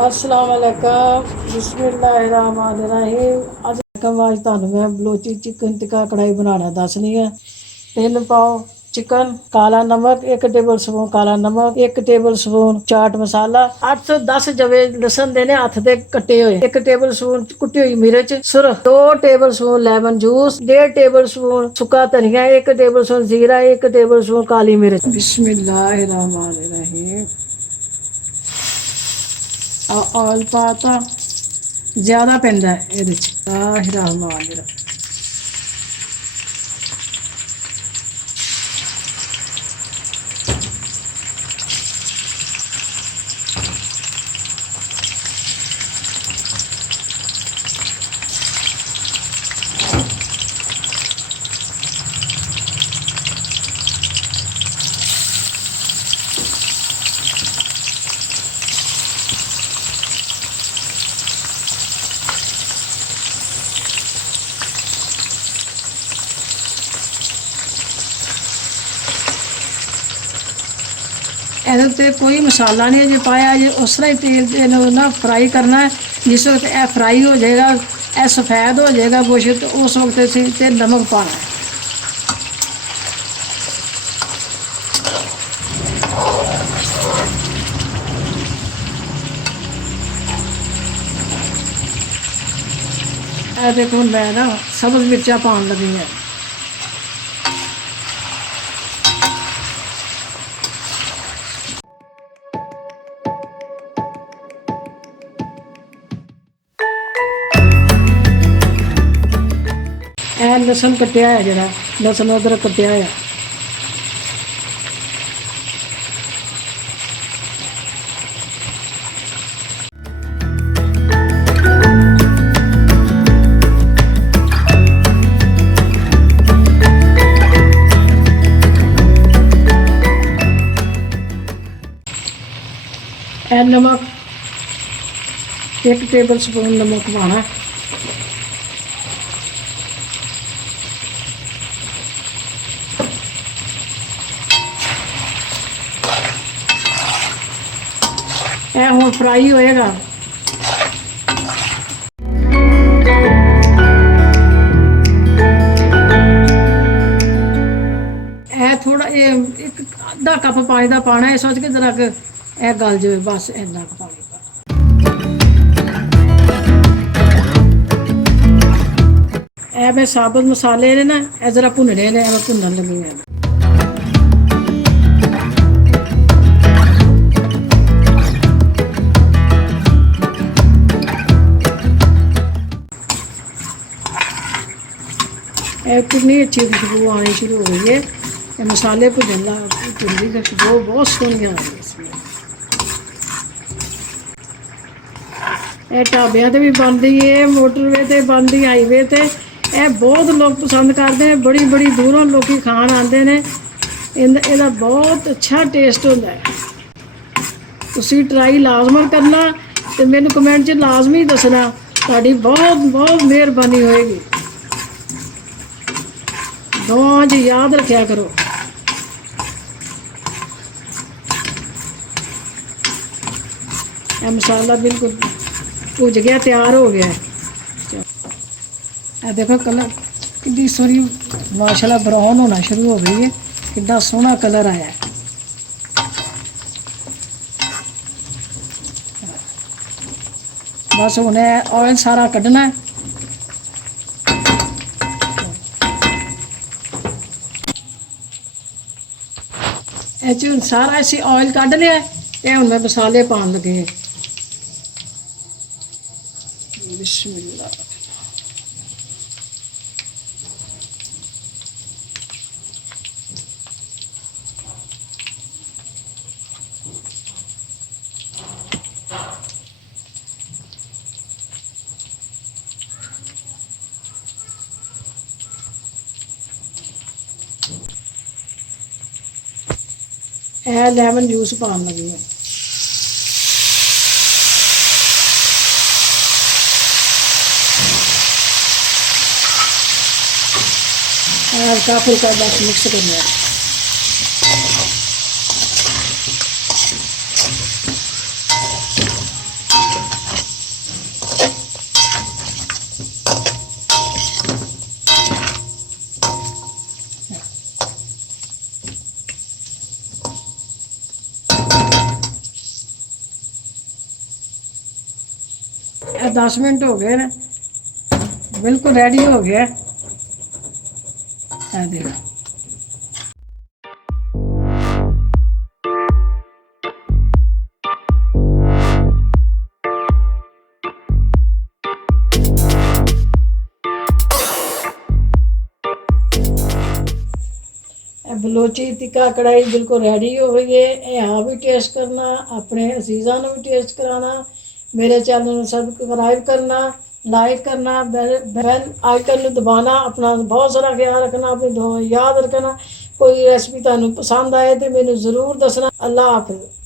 अस्सलाम वालेकुम बिस्मिल्लाहिर्रहमानिर्रहीम। अज ਤੁਹਾਨੂੰ मैं बलोची चिकन टिक्का कढ़ाई बनाना दसनी है। 3 पाओ चिकन, काला नमक 1 टेबल स्पून, काला नमक 1 टेबल स्पून, चाट मसाला 8-10 जवे लसन देने हथ दे कटे हुए, 1 टेबल स्पून कुटी हुई मिर्च, सुरख 2 table spoon lemon juice, 1.5 table spoon सुखा धनिया, 1 टेबल स्पून जीरा, 1 टेबल स्पून काली मिर्च। बिस्मिल्लाहिर्रहमानिर्रहीम। ऑयल पाता ज्यादा पैंदा है ये। ਇਹਦੇ कोई मसाला नहीं अजे पाया, अजे उस तरह ही तेल ना फ्राई करना है। जिस वक्त यह फ्राई हो जाएगा, यह सफ़ेद हो जाएगा गोश्त, तो उस वक्त इसे नमक पाना है। देखो मैं ना सब्ज़ मिर्चा पान लगी है। लसन कटिया है, जरा लसन अदरक कटिया है। नमक 1 टेबल स्पून नमक पाना। यह हुण फ्राई होएगा। थोड़ा एक आधा कप पानी का पाना है, सोच के जरा यह गल जाए, बस इन्ना पानी। मैं साबुत मसाले ने ना जरा भुनने ने, भुनन लगी है। कितनी अच्छी खुशबू आनी शुरू हो गई है। मसाले भुजन की खुशबू बहुत सोहनी आ रही है इसमें। यह ढाबिया भी बनती है, मोटरवे ते बनती, हाईवे ते। यह बहुत लोग पसंद करते हैं, बड़ी बड़ी दूरों लोग खान आते हैं। इहदा बहुत अच्छा टेस्ट होता है। तुसी ट्राई लाजमन करना तो मैनू कमेंट च लाजमी दसना। तुहाडी बहुत बहुत मेहरबानी होएगी। दुआ च याद रखा करो। यह मसाला बिल्कुल भुज गया, तैयार हो गया। देखो कलर कितनी सोहनी माशाल्लाह ब्राउन होना शुरू हो गई है, कितना सोहना कलर आया है। बस हुण ऑयल सारा कढ़ना है। सारा इसे ऑयल कढ़ लिया। ये हुण मैं मसाले पान लगे हैं। बिस्मिल्लाह। लेमन जूस पान लगी है। हल्का फुल्का बस मिक्स करना है। 10 ਮਿੰਟ ਹੋ ਗਏ ਨੇ, ਬਿਲਕੁਲ ਰੈਡੀ ਹੋ ਗਿਆ। ਇਹ ਦੇਖੋ ਬਲੋਚੀ ਤਿੱਕਾ ਕੜਾਈ ਬਿਲਕੁਲ ਰੈਡੀ ਹੋ ਗਈ ਹੈ। ਇਹ ਆਪ ਵੀ ਟੇਸਟ ਕਰਨਾ, ਆਪਣੇ ਅਜ਼ੀਜ਼ਾਂ ਨੂੰ ਵੀ ਟੇਸਟ ਕਰਾਉਣਾ। ਮੇਰੇ ਚੈਨਲ ਨੂੰ ਸਬਸਕ੍ਰਾइब करना, लाइक करना, बेल आइकन ਨੂੰ दबाना। अपना बहुत सारा ख्याल रखना, अपनी दुआ याद रखना। कोई रेसिपी ਤੁਹਾਨੂੰ पसंद आए तो मैंने ज़रूर दसना। अल्लाह हाफिज़।